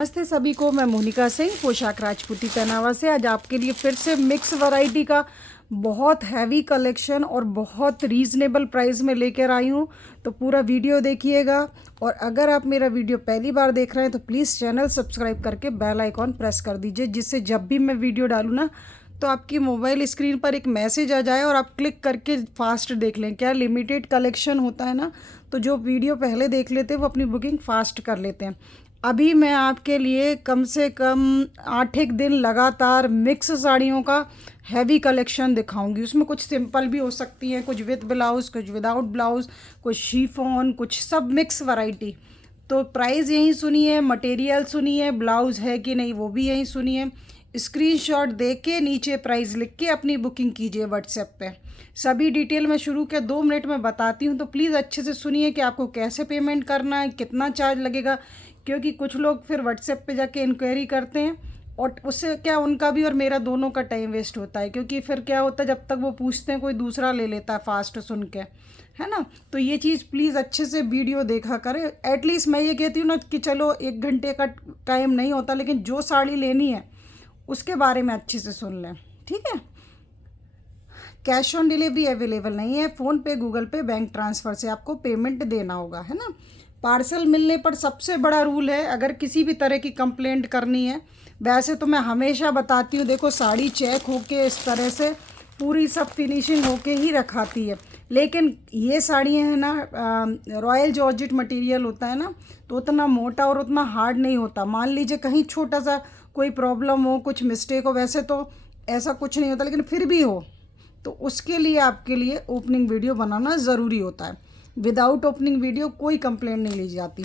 नमस्ते सभी को। मैं मोनिका सिंह पोशाक राजपूती पहनावा से आज आपके लिए फिर से मिक्स वैरायटी का बहुत हैवी कलेक्शन और बहुत रीज़नेबल प्राइस में लेकर आई हूँ। तो पूरा वीडियो देखिएगा और अगर आप मेरा वीडियो पहली बार देख रहे हैं तो प्लीज़ चैनल सब्सक्राइब करके बेल आइकॉन प्रेस कर दीजिए, जिससे जब भी मैं वीडियो डालूँ ना तो आपकी मोबाइल स्क्रीन पर एक मैसेज आ जाए और आप क्लिक करके फास्ट देख लें। क्या लिमिटेड कलेक्शन होता है ना, तो जो वीडियो पहले देख लेते हैं वो अपनी बुकिंग फास्ट कर लेते हैं। अभी मैं आपके लिए कम से कम 8 दिन लगातार मिक्स साड़ियों का हैवी कलेक्शन दिखाऊंगी। उसमें कुछ सिंपल भी हो सकती हैं, कुछ विद ब्लाउज़, कुछ विदाउट ब्लाउज़, कुछ शिफॉन, कुछ सब मिक्स वैरायटी। तो प्राइस यहीं सुनिए, मटेरियल सुनिए, ब्लाउज़ है कि नहीं वो भी यहीं सुनिए। स्क्रीनशॉट दे के नीचे प्राइस लिख के अपनी बुकिंग कीजिए व्हाट्सएप पे। सभी डिटेल मैं शुरू के 2 मिनट में बताती हूँ, तो प्लीज़ अच्छे से सुनिए कि आपको कैसे पेमेंट करना है, कितना चार्ज लगेगा, क्योंकि कुछ लोग फिर व्हाट्सएप पे जाके इंक्वायरी करते हैं और उससे क्या उनका भी और मेरा दोनों का टाइम वेस्ट होता है। क्योंकि फिर क्या होता है, जब तक वो पूछते हैं कोई दूसरा ले लेता है फास्ट सुन के, है ना। तो ये चीज़ प्लीज़ अच्छे से वीडियो देखा करें। एटलीस्ट मैं ये कहती हूँ ना कि चलो 1 घंटे का टाइम नहीं होता, लेकिन जो साड़ी लेनी है उसके बारे में अच्छे से सुन लें, ठीक है। कैश ऑन डिलीवरी अवेलेबल नहीं है। फ़ोन पे, गूगल पे, बैंक ट्रांसफ़र से आपको पेमेंट देना होगा, है ना। पार्सल मिलने पर सबसे बड़ा रूल है, अगर किसी भी तरह की कंप्लेंट करनी है, वैसे तो मैं हमेशा बताती हूँ, देखो साड़ी चेक होके इस तरह से पूरी सब फिनिशिंग होके ही रखाती है। लेकिन ये साड़ियाँ हैं ना, रॉयल जॉर्जेट मटेरियल होता है ना, तो उतना मोटा और उतना हार्ड नहीं होता। मान लीजिए कहीं छोटा सा कोई प्रॉब्लम हो, कुछ मिस्टेक हो, वैसे तो ऐसा कुछ नहीं होता, लेकिन फिर भी हो तो उसके लिए आपके लिए ओपनिंग वीडियो बनाना ज़रूरी होता है। विदाउट ओपनिंग वीडियो कोई कंप्लेंट नहीं ली जाती।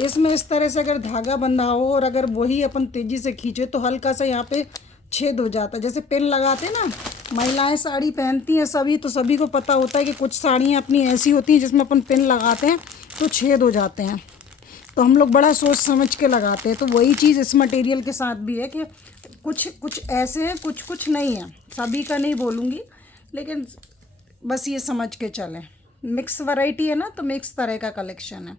इसमें इस तरह से अगर धागा बंधा हो और अगर वही अपन तेज़ी से खींचे तो हल्का सा यहाँ पे छेद हो जाता है। जैसे पिन लगाते हैं ना, महिलाएं साड़ी पहनती हैं सभी, तो सभी को पता होता है कि कुछ साड़ियाँ अपनी ऐसी होती हैं जिसमें अपन पिन लगाते हैं तो छेद हो जाते हैं, तो हम लोग बड़ा सोच समझ के लगाते हैं। तो वही चीज़ इस मटेरियल के साथ भी है कि कुछ कुछ ऐसे हैं, कुछ कुछ नहीं है। सभी का नहीं बोलूँगी, लेकिन बस ये समझ के चलें। मिक्स वैरायटी है ना, तो मिक्स तरह का कलेक्शन है।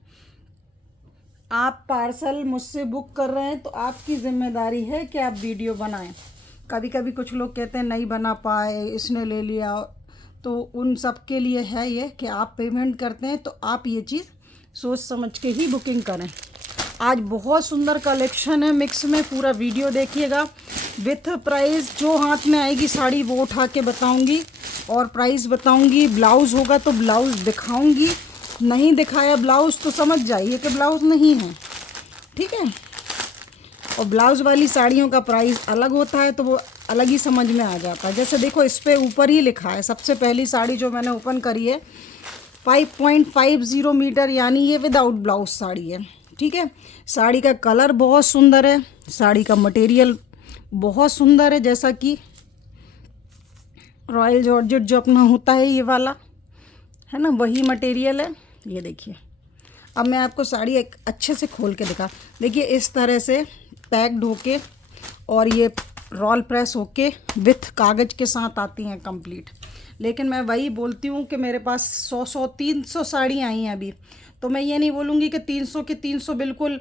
आप पार्सल मुझसे बुक कर रहे हैं तो आपकी ज़िम्मेदारी है कि आप वीडियो बनाएं। कभी कभी कुछ लोग कहते हैं नहीं बना पाए, इसने ले लिया, तो उन सब के लिए है ये कि आप पेमेंट करते हैं तो आप ये चीज़ सोच समझ के ही बुकिंग करें। आज बहुत सुंदर कलेक्शन है मिक्स में, पूरा वीडियो देखिएगा। विथ प्राइस जो हाथ में आएगी साड़ी वो उठा के बताऊंगी और प्राइस बताऊंगी। ब्लाउज़ होगा तो ब्लाउज़ दिखाऊंगी, नहीं दिखाया ब्लाउज़ तो समझ जाइए कि ब्लाउज़ नहीं है, ठीक है। और ब्लाउज़ वाली साड़ियों का प्राइस अलग होता है, तो वो अलग ही समझ में आ जाता है। जैसे देखो इस पर ऊपर ही लिखा है, सबसे पहली साड़ी जो मैंने ओपन करी है 5.50 मीटर, यानी ये विदाउट ब्लाउज साड़ी है, ठीक है। साड़ी का कलर बहुत सुंदर है, साड़ी का मटेरियल बहुत सुंदर है, जैसा कि रॉयल जॉर्जेट जो अपना होता है ये वाला, है ना, वही मटेरियल है। ये देखिए, अब मैं आपको साड़ी एक अच्छे से खोल के दिखा। देखिए इस तरह से पैक्ड होके और ये रोल प्रेस होके विथ कागज़ के साथ आती हैं कंप्लीट। लेकिन मैं वही बोलती हूँ कि मेरे पास 100-300 साड़ियाँ आई हैं अभी, तो मैं ये नहीं बोलूँगी कि 300 के 300 बिल्कुल।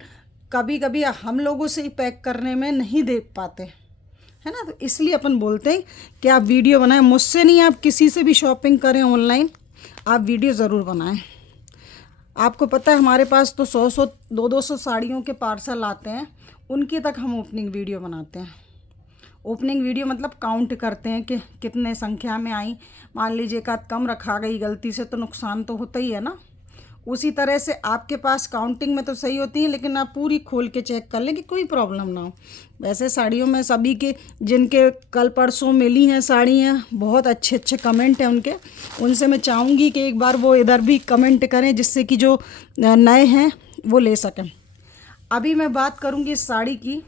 कभी कभी हम लोगों से ही पैक करने में नहीं दे पाते, है ना, तो इसलिए अपन बोलते हैं कि आप वीडियो बनाएं। मुझसे नहीं, आप किसी से भी शॉपिंग करें ऑनलाइन, आप वीडियो ज़रूर बनाएं। आपको पता है हमारे पास तो 100-100, 200-200 साड़ियों के पार्सल आते हैं, उनकी तक हम ओपनिंग वीडियो बनाते हैं। ओपनिंग वीडियो मतलब काउंट करते हैं कि कितने संख्या में आई। मान लीजिए एक आध कम रखा गई गलती से तो नुकसान तो होता ही है ना। उसी तरह से आपके पास काउंटिंग में तो सही होती है, लेकिन आप पूरी खोल के चेक कर लें कि कोई प्रॉब्लम ना हो। वैसे साड़ियों में सभी के जिनके कल परसों मिली हैं साड़ियाँ, बहुत अच्छे अच्छे कमेंट हैं उनके, उनसे मैं चाहूँगी कि एक बार वो इधर भी कमेंट करें, जिससे कि जो नए हैं वो ले सकें। अभी मैं बात करूँगी इस साड़ी की।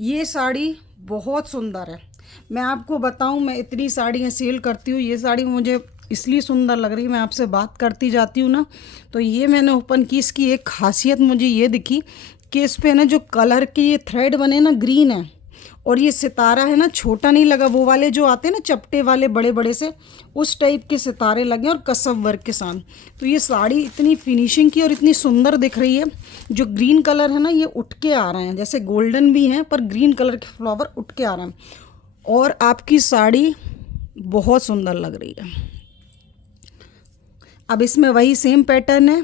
ये साड़ी बहुत सुंदर है। मैं आपको बताऊं, मैं इतनी साड़ियाँ सेल करती हूँ, ये साड़ी मुझे इसलिए सुंदर लग रही है, मैं आपसे बात करती जाती हूँ ना, तो ये मैंने ओपन की। इसकी एक खासियत मुझे ये दिखी कि इस पे ना जो कलर के ये थ्रेड बने ना, ग्रीन है, और ये सितारा है ना, छोटा नहीं लगा, वो वाले जो आते हैं ना चपटे वाले बड़े बड़े से, उस टाइप के सितारे लगे और कसव वर्क के साथ। तो ये साड़ी इतनी फिनिशिंग की और इतनी सुंदर दिख रही है। जो ग्रीन कलर है ना, ये उठ के आ रहे हैं, जैसे गोल्डन भी हैं पर ग्रीन कलर के फ्लावर उठ के आ रहे हैं। और आपकी साड़ी बहुत सुंदर लग रही है। अब इसमें वही सेम पैटर्न है,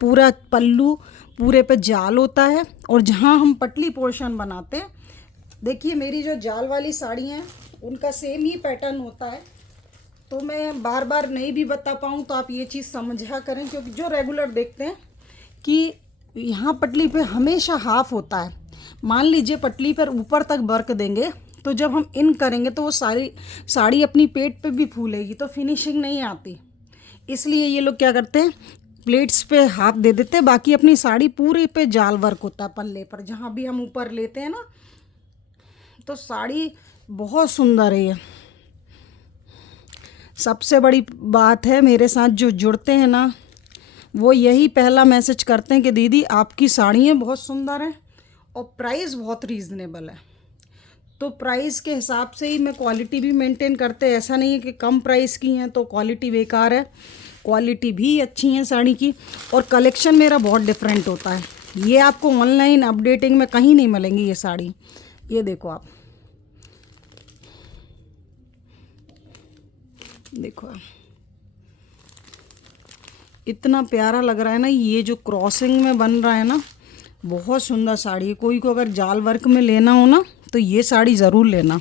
पूरा पल्लू, पूरे पे जाल होता है। और जहाँ हम पतली पोर्शन बनाते हैं, देखिए मेरी जो जाल वाली साड़ी हैं उनका सेम ही पैटर्न होता है। तो मैं बार बार नहीं भी बता पाऊँ तो आप ये चीज़ समझा करें, क्योंकि जो रेगुलर देखते हैं कि यहाँ पटली पे हमेशा हाफ होता है। मान लीजिए पटली पर ऊपर तक वर्क देंगे तो जब हम इन करेंगे तो वो साड़ी अपनी पेट पे भी फूलेगी, तो फिनिशिंग नहीं आती। इसलिए ये लोग क्या करते हैं, प्लेट्स पे हाफ दे देते हैं, बाकी अपनी साड़ी पूरे पे जाल वर्क होता है पल्ले पर, जहाँ भी हम ऊपर लेते हैं ना। तो साड़ी बहुत सुंदर है ये। सबसे बड़ी बात है, मेरे साथ जो जुड़ते हैं ना, वो यही पहला मैसेज करते हैं कि दीदी आपकी साड़ियाँ बहुत सुंदर हैं और प्राइस बहुत रीज़नेबल है। तो प्राइस के हिसाब से ही मैं क्वालिटी भी मेंटेन करते हैं। ऐसा नहीं है कि कम प्राइस की हैं तो क्वालिटी बेकार है, क्वालिटी भी अच्छी है साड़ी की। और कलेक्शन मेरा बहुत डिफरेंट होता है, ये आपको ऑनलाइन अपडेटिंग में कहीं नहीं मिलेंगी ये साड़ी। ये देखो आप, देखो इतना प्यारा लग रहा है ना, ये जो क्रॉसिंग में बन रहा है ना, बहुत सुंदर साड़ी है। कोई को अगर जाल वर्क में लेना हो ना तो ये साड़ी ज़रूर लेना।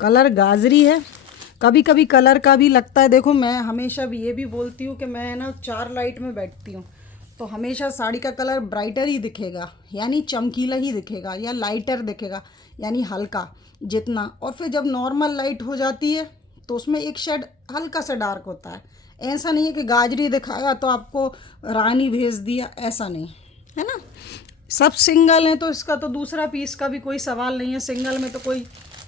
कलर गाजरी है, कभी कभी कलर का भी लगता है। देखो मैं हमेशा भी ये भी बोलती हूँ कि मैं ना 4 लाइट में बैठती हूँ, तो हमेशा साड़ी का कलर ब्राइटर ही दिखेगा, यानी चमकीला ही दिखेगा, या लाइटर दिखेगा यानी हल्का जितना। और फिर जब नॉर्मल लाइट हो जाती है तो उसमें एक शेड हल्का सा डार्क होता है। ऐसा नहीं है कि गाजरी दिखाया तो आपको रानी भेज दिया, ऐसा नहीं है ना। सब सिंगल हैं तो इसका तो दूसरा पीस का भी कोई सवाल नहीं है। सिंगल में तो कोई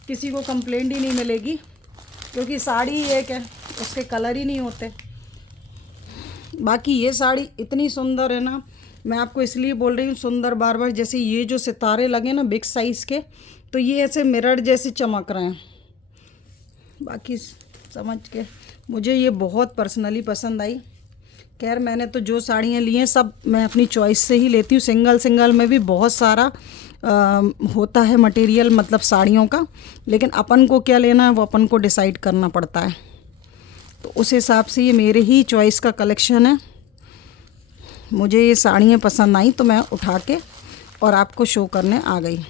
किसी को कंप्लेंट ही नहीं मिलेगी, क्योंकि साड़ी एक है, उसके कलर ही नहीं होते। बाकी ये साड़ी इतनी सुंदर है ना, मैं आपको इसलिए बोल रही हूँ सुंदर बार बार। जैसे ये जो सितारे लगे ना बिग साइज़ के, तो ये ऐसे मिरर जैसे चमक रहे हैं। बाकी समझ के मुझे ये बहुत पर्सनली पसंद आई। खैर मैंने तो जो साड़ियाँ ली हैं सब मैं अपनी चॉइस से ही लेती हूँ। सिंगल में भी बहुत सारा होता है मटेरियल, मतलब साड़ियों का, लेकिन अपन को क्या लेना है वो अपन को डिसाइड करना पड़ता है। तो उस हिसाब से ये मेरे ही चॉइस का कलेक्शन है। मुझे ये साड़ियाँ पसंद आई तो मैं उठा के और आपको शो करने आ गई।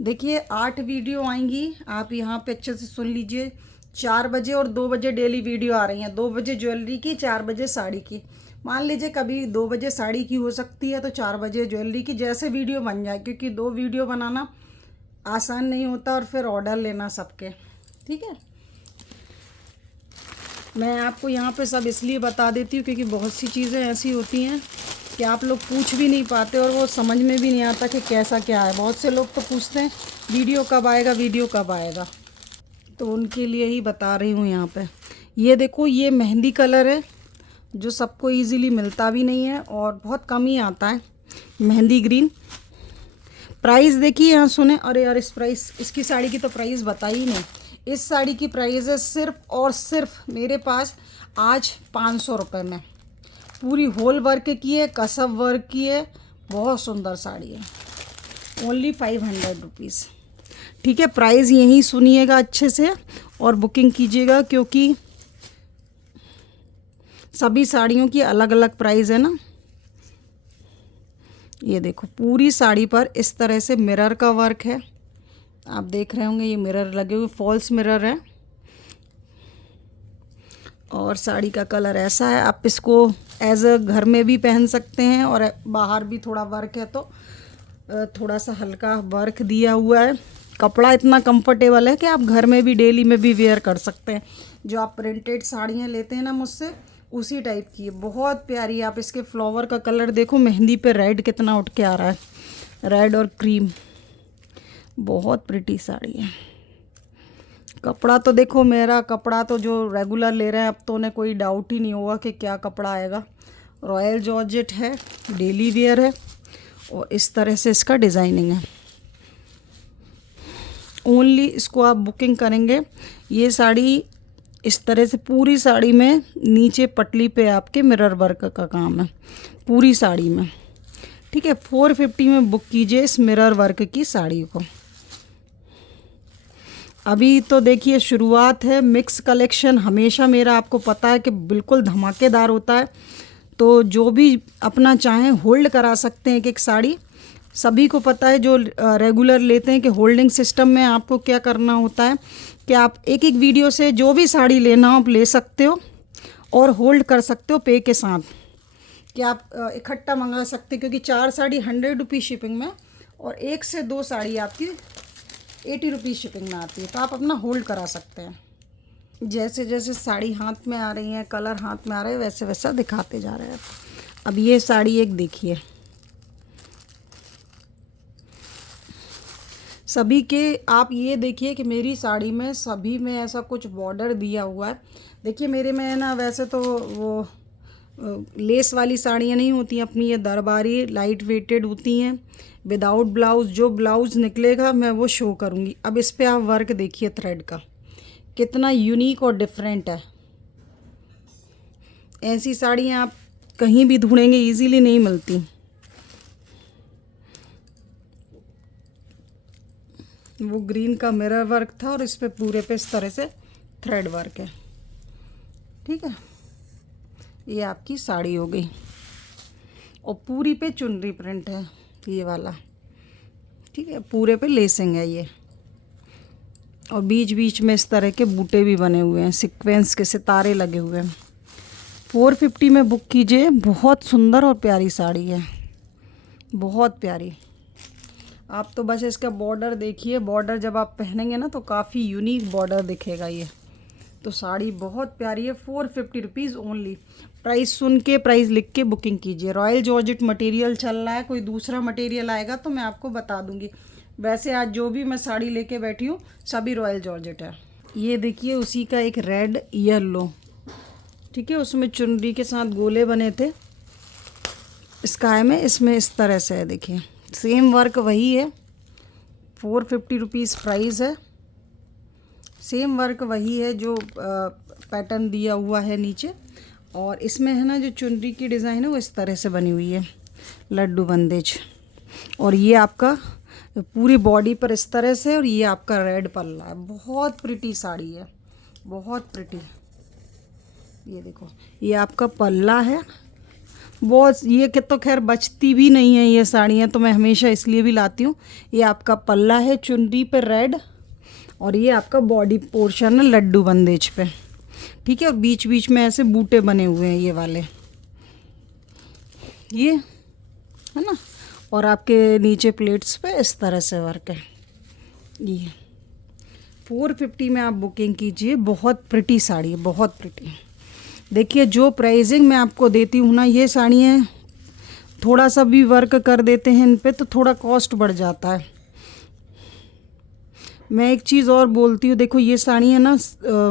देखिए 8 वीडियो आएंगी, आप यहाँ पे अच्छे से सुन लीजिए। 4 बजे और 2 बजे डेली वीडियो आ रही हैं। 2 बजे ज्वेलरी की, 4 बजे साड़ी की। मान लीजिए कभी 2 बजे साड़ी की हो सकती है तो 4 बजे ज्वेलरी की, जैसे वीडियो बन जाए, क्योंकि 2 वीडियो बनाना आसान नहीं होता और फिर ऑर्डर लेना सबके, ठीक है। मैं आपको यहाँ पे सब इसलिए बता देती हूँ क्योंकि बहुत सी चीज़ें ऐसी होती हैं कि आप लोग पूछ भी नहीं पाते और वो समझ में भी नहीं आता कि कैसा क्या है। बहुत से लोग तो पूछते हैं वीडियो कब आएगा, वीडियो कब आएगा, तो उनके लिए ही बता रही हूँ यहाँ पे। ये देखो, ये मेहंदी कलर है जो सबको इजीली मिलता भी नहीं है और बहुत कम ही आता है, मेहंदी ग्रीन। प्राइस देखिए यहाँ सुने, अरे यार इसकी साड़ी की तो प्राइस बताई ही नहीं। इस साड़ी की प्राइस है सिर्फ और सिर्फ मेरे पास आज 500 रुपये में। पूरी होल वर्क की है, कसब वर्क की है, बहुत सुंदर साड़ी है। ओनली 500 रुपीज़, ठीक है। प्राइस यहीं सुनिएगा अच्छे से और बुकिंग कीजिएगा, क्योंकि सभी साड़ियों की अलग अलग प्राइस है ना। ये देखो पूरी साड़ी पर इस तरह से मिरर का वर्क है, आप देख रहे होंगे, ये मिरर लगे हुए, फॉल्स मिरर है। और साड़ी का कलर ऐसा है, आप इसको एज अ घर में भी पहन सकते हैं और बाहर भी थोड़ा वर्क है तो थोड़ा सा हल्का वर्क दिया हुआ है। कपड़ा इतना कंफर्टेबल है कि आप घर में भी डेली में भी वेयर कर सकते हैं। जो आप प्रिंटेड साड़ियाँ लेते हैं ना मुझसे, उसी टाइप की है, बहुत प्यारी। आप इसके फ्लावर का कलर देखो, मेहंदी पे रेड कितना उठ के आ रहा है, रेड और क्रीम, बहुत प्रिटी साड़ी है। कपड़ा तो देखो, मेरा कपड़ा तो जो रेगुलर ले रहे हैं अब तो उन्हें कोई डाउट ही नहीं होगा कि क्या कपड़ा आएगा। रॉयल जॉर्जेट है, डेली वेयर है और इस तरह से इसका डिज़ाइनिंग है। ओनली इसको आप बुकिंग करेंगे, ये साड़ी इस तरह से पूरी साड़ी में नीचे पटली पे आपके मिरर वर्क का काम है पूरी साड़ी में, ठीक है। 450 में बुक कीजिए इस मिरर वर्क की साड़ी को। अभी तो देखिए शुरुआत है, मिक्स कलेक्शन हमेशा मेरा आपको पता है कि बिल्कुल धमाकेदार होता है, तो जो भी अपना चाहें होल्ड करा सकते हैं एक साड़ी। सभी को पता है जो रेगुलर लेते हैं कि होल्डिंग सिस्टम में आपको क्या करना होता है कि आप एक एक वीडियो से जो भी साड़ी लेना हो आप ले सकते हो और होल्ड कर सकते हो पे के साथ, कि आप इकट्ठा मंगा सकते हैं, क्योंकि 4 साड़ी 100 रुपीज़ शिपिंग में और 1 से 2 साड़ी आपकी 80 रुपीज़ शिपिंग में आती है, तो आप अपना होल्ड करा सकते हैं। जैसे जैसे साड़ी हाथ में आ रही है, कलर हाथ में आ रहे हैं, वैसे वैसा दिखाते जा रहे हैं। अब ये साड़ी एक देखिए, सभी के आप ये देखिए कि मेरी साड़ी में सभी में ऐसा कुछ बॉर्डर दिया हुआ है। देखिए मेरे में है ना, वैसे तो वो लेस वाली साड़ियाँ नहीं होती अपनी, ये दरबारी लाइट वेटेड होती हैं विदाउट ब्लाउज़। जो ब्लाउज़ निकलेगा मैं वो शो करूँगी। अब इस पे आप वर्क देखिए थ्रेड का कितना यूनिक और डिफरेंट है। ऐसी साड़ियाँ आप कहीं भी ढूंढेंगे इजीली नहीं मिलती। वो ग्रीन का मिरर वर्क था और इस पे पूरे पे इस तरह से थ्रेड वर्क है, ठीक है। ये आपकी साड़ी हो गई और पूरी पे चुनरी प्रिंट है ये वाला, ठीक है। पूरे पे लेसिंग है ये और बीच बीच में इस तरह के बूटे भी बने हुए हैं, सीक्वेंस के सितारे लगे हुए हैं। 450 में बुक कीजिए। बहुत सुंदर और प्यारी साड़ी है, बहुत प्यारी। आप तो बस इसका बॉर्डर देखिए, बॉर्डर जब आप पहनेंगे ना तो काफ़ी यूनिक बॉर्डर दिखेगा ये। तो साड़ी बहुत प्यारी है। 450 रुपीज़ ओनली। प्राइस सुन के, प्राइस लिख के बुकिंग कीजिए। रॉयल जॉर्जेट मटेरियल चल रहा है, कोई दूसरा मटेरियल आएगा तो मैं आपको बता दूंगी। वैसे आज जो भी मैं साड़ी लेके बैठी हूँ सभी रॉयल जॉर्जेट है। ये देखिए उसी का एक रेड येलो, ठीक है, उसमें चुनरी के साथ गोले बने थे स्काई में, इसमें इस तरह से है। देखिए सेम वर्क वही है, 450 रुपीज़ प्राइस है। सेम वर्क वही है जो पैटर्न दिया हुआ है नीचे, और इसमें है ना जो चुनरी की डिज़ाइन है वो इस तरह से बनी हुई है लड्डू बंदेज। और ये आपका पूरी बॉडी पर इस तरह से, और ये आपका रेड पल्ला है। बहुत प्रिटी साड़ी है, बहुत प्रिटी। ये देखो ये आपका पल्ला है। बहुत ये कि तो खैर बचती भी नहीं है ये साड़ियाँ, तो मैं हमेशा इसलिए भी लाती हूँ। ये आपका पल्ला है चुनरी पे रेड, और ये आपका बॉडी पोर्शन है लड्डू बंदेज पे, ठीक है। और बीच बीच में ऐसे बूटे बने हुए हैं ये वाले, ये है ना। और आपके नीचे प्लेट्स पे इस तरह से वर्क है। ये 450 में आप बुकिंग कीजिए। बहुत प्रिटी साड़ी है, बहुत प्रिटी। देखिए जो प्राइसिंग मैं आपको देती हूँ ना, ये साड़ियाँ थोड़ा सा भी वर्क कर देते हैं इन पे तो थोड़ा कॉस्ट बढ़ जाता है। मैं एक चीज़ और बोलती हूँ, देखो ये साड़ियाँ ना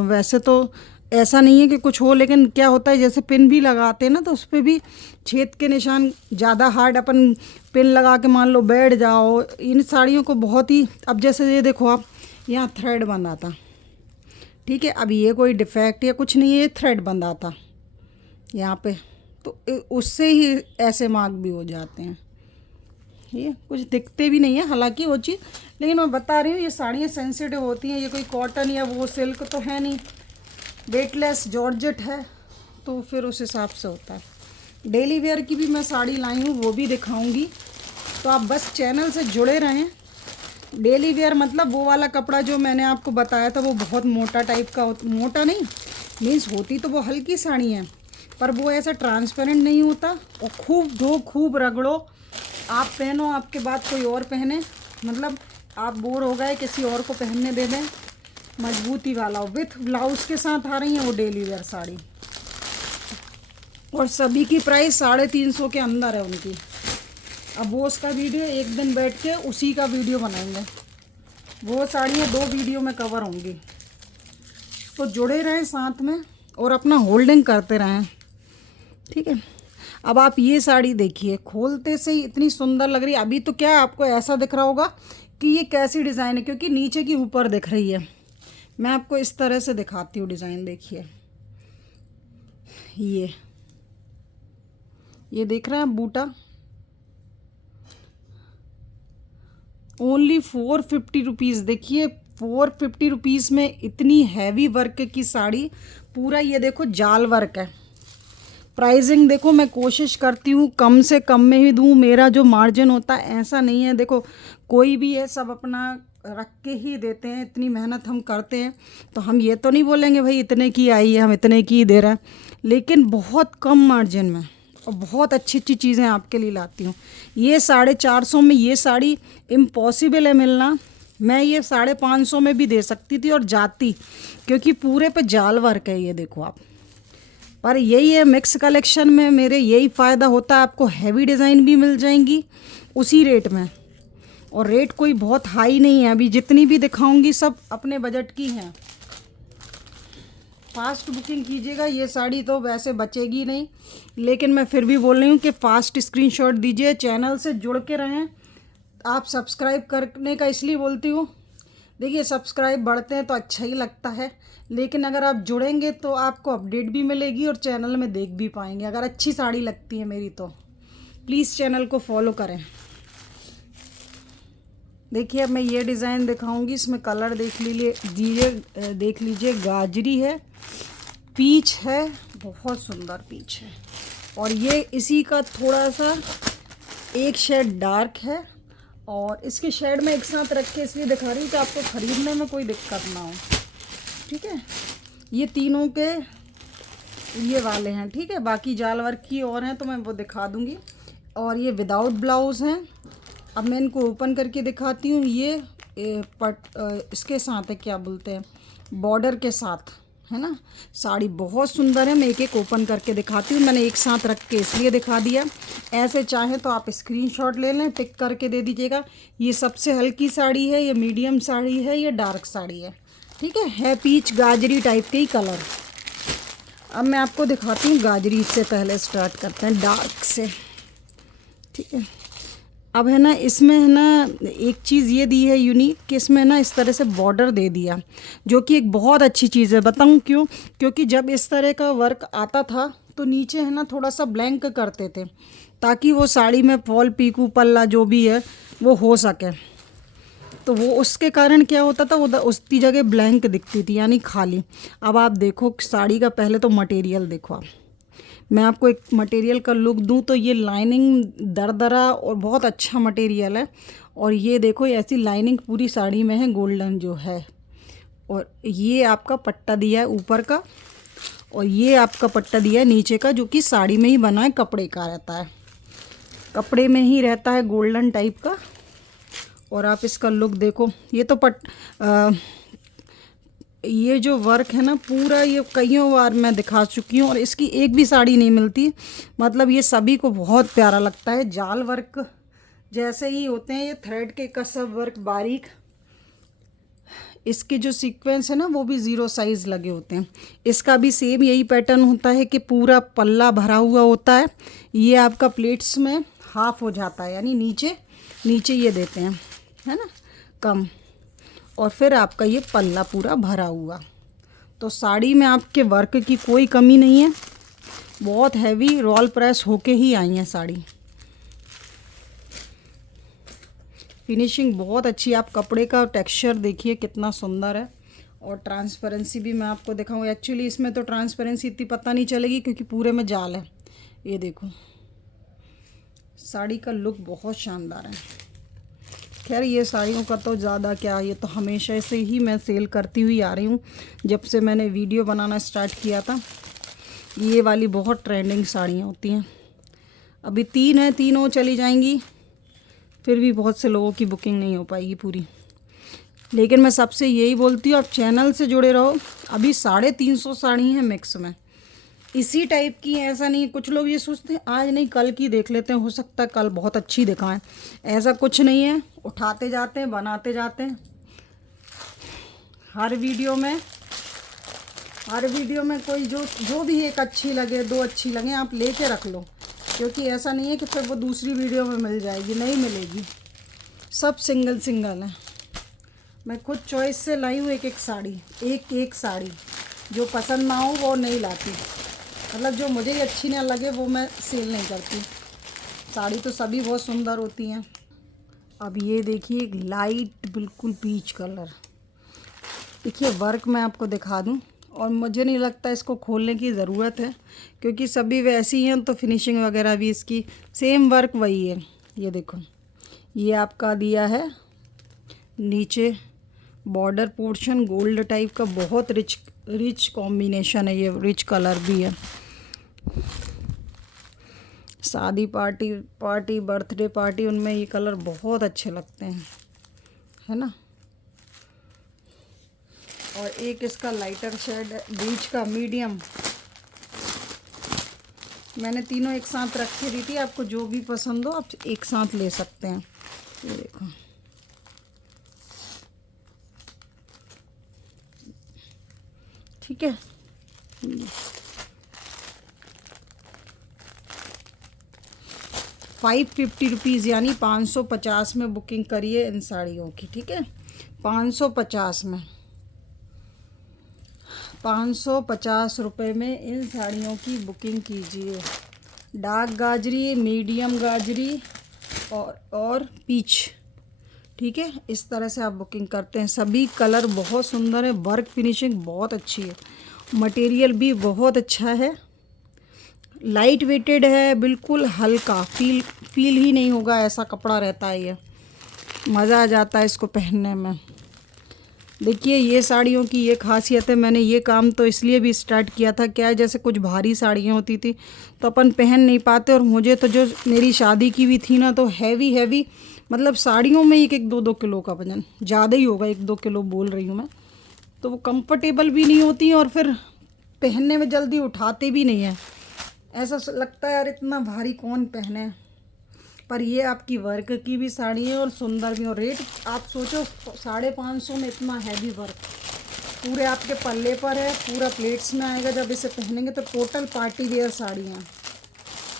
वैसे तो ऐसा नहीं है कि कुछ हो, लेकिन क्या होता है जैसे पिन भी लगाते हैं ना तो उस पर भी छेद के निशान, ज़्यादा हार्ड अपन पिन लगा के मान लो बैठ जाओ, इन साड़ियों को बहुत ही, अब जैसे ये देखो आप यहाँ थ्रेड बंधा था, ठीक है। अब ये कोई डिफेक्ट या कुछ नहीं है, ये थ्रेड बंधा था यहाँ पे, तो उससे ही ऐसे मार्क भी हो जाते हैं। ये कुछ दिखते भी नहीं है हालांकि वो चीज़, लेकिन मैं बता रही हूँ ये साड़ियाँ सेंसिटिव होती हैं। ये कोई कॉटन या वो सिल्क तो है नहीं, वेटलेस जॉर्जेट है, तो फिर उस हिसाब से होता है। डेली वेयर की भी मैं साड़ी लाई हूँ, वो भी दिखाऊंगी, तो आप बस चैनल से जुड़े रहें। डेली वेयर मतलब वो वाला कपड़ा जो मैंने आपको बताया था वो बहुत मोटा टाइप का, मोटा नहीं मीन्स होती तो वो हल्की साड़ी है, पर वो ऐसा ट्रांसपेरेंट नहीं होता। और खूब धो, खूब रगड़ो, आप पहनो, आपके बाद कोई और पहने, मतलब आप बोर हो गए किसी और को पहनने दे दें। मजबूती वाला विथ ब्लाउज के साथ आ रही है वो डेली वेयर साड़ी, और सभी की प्राइस 350 के अंदर है उनकी। अब वो उसका वीडियो एक दिन बैठ के उसी का वीडियो बनाएंगे, वो साड़ियाँ 2 वीडियो में कवर होंगी। तो जुड़े रहें साथ में और अपना होल्डिंग करते रहें, ठीक है। अब आप ये साड़ी देखिए, खोलते से ही इतनी सुंदर लग रही है। अभी तो क्या है, आपको ऐसा दिख रहा होगा कि ये कैसी डिज़ाइन है, क्योंकि नीचे की ऊपर दिख रही है। मैं आपको इस तरह से दिखाती हूँ डिज़ाइन। देखिए ये देख रहे हैं आप बूटा, ओनली 450 रुपीज़। देखिए 450 रुपीज़ में इतनी हैवी वर्क की साड़ी, पूरा ये देखो जाल वर्क है। प्राइसिंग देखो, मैं कोशिश करती हूँ कम से कम में ही दूँ, मेरा जो मार्जिन होता है ऐसा नहीं है। देखो कोई भी है, सब अपना रख के ही देते हैं, इतनी मेहनत हम करते हैं, तो हम ये तो नहीं बोलेंगे भाई इतने की आई है हम इतने की दे रहे हैं, लेकिन बहुत कम मार्जिन में और बहुत अच्छी अच्छी चीज़ें आपके लिए लाती हूँ। ये 450 में ये साड़ी इम्पॉसिबल है मिलना। मैं ये 550 में भी दे सकती थी और जाती, क्योंकि पूरे पे जाल वर्क है, ये देखो आप। पर यही है, मिक्स कलेक्शन में मेरे यही फ़ायदा होता है, आपको हैवी डिज़ाइन भी मिल जाएंगी उसी रेट में, और रेट कोई बहुत हाई नहीं है। अभी जितनी भी दिखाऊंगी सब अपने बजट की हैं। फ़ास्ट बुकिंग कीजिएगा, ये साड़ी तो वैसे बचेगी नहीं, लेकिन मैं फिर भी बोल रही हूँ कि फ़ास्ट स्क्रीनशॉट दीजिए, चैनल से जुड़ के रहें। आप सब्सक्राइब करने का इसलिए बोलती हूँ, देखिए सब्सक्राइब बढ़ते हैं तो अच्छा ही लगता है, लेकिन अगर आप जुड़ेंगे तो आपको अपडेट भी मिलेगी और चैनल में देख भी पाएंगे। अगर अच्छी साड़ी लगती है मेरी तो प्लीज़ चैनल को फॉलो करें। देखिए अब मैं ये डिज़ाइन दिखाऊंगी, इसमें कलर देख लीजिए, गाजरी है, पीच है, बहुत सुंदर पीच है, और ये इसी का थोड़ा सा एक शेड डार्क है, और इसके शेड में एक साथ रख के इसलिए दिखा रही हूँ कि आपको ख़रीदने में कोई दिक्कत ना हो। ठीक है, ये तीनों के ये वाले हैं। ठीक है, बाकी जाल वर्क की और हैं तो मैं वो दिखा दूँगी। और ये विदाउट ब्लाउज़ हैं। अब मैं इनको ओपन करके दिखाती हूँ। ये इसके साथ है, क्या बोलते हैं, बॉर्डर के साथ है ना। साड़ी बहुत सुंदर है, मैं एक एक ओपन करके दिखाती हूँ। मैंने एक साथ रख के इसलिए दिखा दिया। ऐसे चाहे तो आप स्क्रीनशॉट ले लें, टिक करके दे दीजिएगा। ये सबसे हल्की साड़ी है, ये मीडियम साड़ी है, ये डार्क साड़ी है। ठीक है पीच गाजरी टाइप के ही कलर। अब मैं आपको दिखाती हूँ गाजरी से पहले स्टार्ट करते हैं डार्क से। ठीक है, अब है ना इसमें है ना एक चीज़ ये दी है यूनिक कि इसमें ना इस तरह से बॉर्डर दे दिया, जो कि एक बहुत अच्छी चीज़ है। बताऊँ क्यों? क्योंकि जब इस तरह का वर्क आता था तो नीचे है ना थोड़ा सा ब्लैंक करते थे, ताकि वो साड़ी में फॉल पीकू पल्ला जो भी है वो हो सके। तो वो उसके कारण क्या होता था, वो उसकी जगह ब्लैंक दिखती थी, यानी खाली। अब आप देखो साड़ी का पहले तो मटेरियल देखो आप। मैं आपको एक मटेरियल का लुक दूं तो ये लाइनिंग दरदरा और बहुत अच्छा मटेरियल है। और ये देखो ऐसी लाइनिंग पूरी साड़ी में है, गोल्डन जो है। और ये आपका पट्टा दिया है ऊपर का, और ये आपका पट्टा दिया है नीचे का, जो कि साड़ी में ही बना है, कपड़े का रहता है, कपड़े में ही रहता है, गोल्डन टाइप का। और आप इसका लुक देखो, ये तो ये जो वर्क है ना पूरा, ये कईयों बार मैं दिखा चुकी हूँ और इसकी एक भी साड़ी नहीं मिलती। मतलब ये सभी को बहुत प्यारा लगता है। जाल वर्क जैसे ही होते हैं ये, थ्रेड के कसब वर्क बारीक, इसके जो सीक्वेंस है ना वो भी 0 साइज़ लगे होते हैं। इसका भी सेम यही पैटर्न होता है कि पूरा पल्ला भरा हुआ होता है। ये आपका प्लेट्स में हाफ हो जाता है, यानी नीचे ये देते हैं, है ना, कम, और फिर आपका ये पल्ला पूरा भरा हुआ। तो साड़ी में आपके वर्क की कोई कमी नहीं है। बहुत हैवी रोल प्रेस होके ही आई है साड़ी। फिनिशिंग बहुत अच्छी। आप कपड़े का टेक्सचर देखिए कितना सुंदर है, और ट्रांसपेरेंसी भी मैं आपको दिखाऊँ। एक्चुअली इसमें तो ट्रांसपेरेंसी इतनी पता नहीं चलेगी क्योंकि पूरे में जाल है। ये देखो साड़ी का लुक बहुत शानदार है। खैर ये साड़ियों का तो ज़्यादा क्या, ये तो हमेशा से ही मैं सेल करती हुई आ रही हूँ, जब से मैंने वीडियो बनाना स्टार्ट किया था। ये वाली बहुत ट्रेंडिंग साड़ियाँ होती हैं। अभी 3 है, तीनों चली जाएंगी, फिर भी बहुत से लोगों की बुकिंग नहीं हो पाएगी पूरी। लेकिन मैं सबसे यही बोलती हूँ, आप चैनल से जुड़े रहो। अभी 350 साड़ी हैं मिक्स में, इसी टाइप की है। ऐसा नहीं, कुछ लोग ये सोचते हैं आज नहीं कल की देख लेते हैं, हो सकता है कल बहुत अच्छी दिखाएं। ऐसा कुछ नहीं है, उठाते जाते हैं, बनाते जाते हैं। हर वीडियो में कोई जो भी एक अच्छी लगे, 2 अच्छी लगे, आप लेके रख लो। क्योंकि ऐसा नहीं है कि फिर वो दूसरी वीडियो में मिल जाएगी, नहीं मिलेगी, सब सिंगल सिंगल है। मैं खुद चॉइस से लाई हूँ एक एक साड़ी, जो पसंद ना हो वो नहीं लाती, मतलब जो मुझे अच्छी ना लगे वो मैं सेल नहीं करती। साड़ी तो सभी बहुत सुंदर होती हैं। अब ये देखिए एक लाइट बिल्कुल पीच कलर, देखिए वर्क मैं आपको दिखा दूं, और मुझे नहीं लगता इसको खोलने की ज़रूरत है क्योंकि सभी वैसी हैं, तो फिनिशिंग वगैरह भी इसकी सेम वर्क वही है। ये देखो, ये आपका दिया है नीचे बॉर्डर पोर्शन गोल्ड टाइप का, बहुत रिच कॉम्बिनेशन है, ये रिच कलर भी है। शादी पार्टी बर्थडे पार्टी, उनमें ये कलर बहुत अच्छे लगते हैं, है ना। और एक इसका लाइटर शेड है, बीच का मीडियम। मैंने तीनों एक साथ रख के दी थी, आपको जो भी पसंद हो आप एक साथ ले सकते हैं। ये देखो, ठीक है। 550 रुपीज़ यानी 550 में बुकिंग करिए इन साड़ियों की, ठीक है। 550 में, 550 रुपये में इन साड़ियों की बुकिंग कीजिए। डार्क गाजरी, मीडियम गाजरी और पीच, ठीक है। इस तरह से आप बुकिंग करते हैं। सभी कलर बहुत सुंदर है, वर्क फिनिशिंग बहुत अच्छी है, मटेरियल भी बहुत अच्छा है, लाइट वेटेड है, बिल्कुल हल्का, फील ही नहीं होगा ऐसा कपड़ा रहता है। ये मज़ा आ जाता है इसको पहनने में। देखिए ये साड़ियों की ये खासियत है, मैंने ये काम तो इसलिए भी स्टार्ट किया था, क्या है जैसे कुछ भारी साड़ियाँ होती थी तो अपन पहन नहीं पाते, और मुझे तो जो मेरी शादी की भी थी ना, तो हैवी मतलब साड़ियों में 1-2 किलो का वजन ज़्यादा ही होगा, 1-2 किलो बोल रही हूँ मैं, तो वो कंफर्टेबल भी नहीं होती और फिर पहनने में जल्दी उठाते भी नहीं है। ऐसा लगता है यार इतना भारी कौन पहने। पर ये आपकी वर्क की भी साड़ी है और सुंदर भी, और रेट आप सोचो 550 में इतना हैवी वर्क पूरे आपके पल्ले पर है, पूरा प्लेट्स में आएगा जब इसे पहनेंगे। तो टोटल पार्टी वेयर साड़ी हैं,